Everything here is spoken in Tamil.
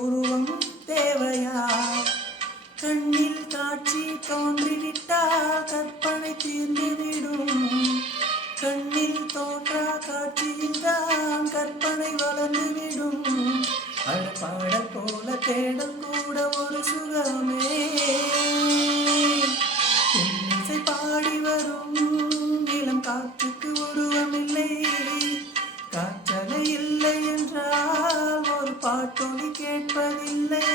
உருவம் தேவையா? கண்ணில் காட்சி தோன்றிவிட்டால் கற்பனை தீர்ந்துவிடும். கண்ணில் தோன்றா காட்சியில் தான் கற்பனை வளர்ந்துவிடும். பாடல் போல தேடல் கூட ஒரு சுகமே. இசை பாடி வரும் இளம் காற்றுக்கு உருவமில்லை. காற்றலை இல்லை என்றால் ஒரு பாட்டொலி கேட்பதில்லை.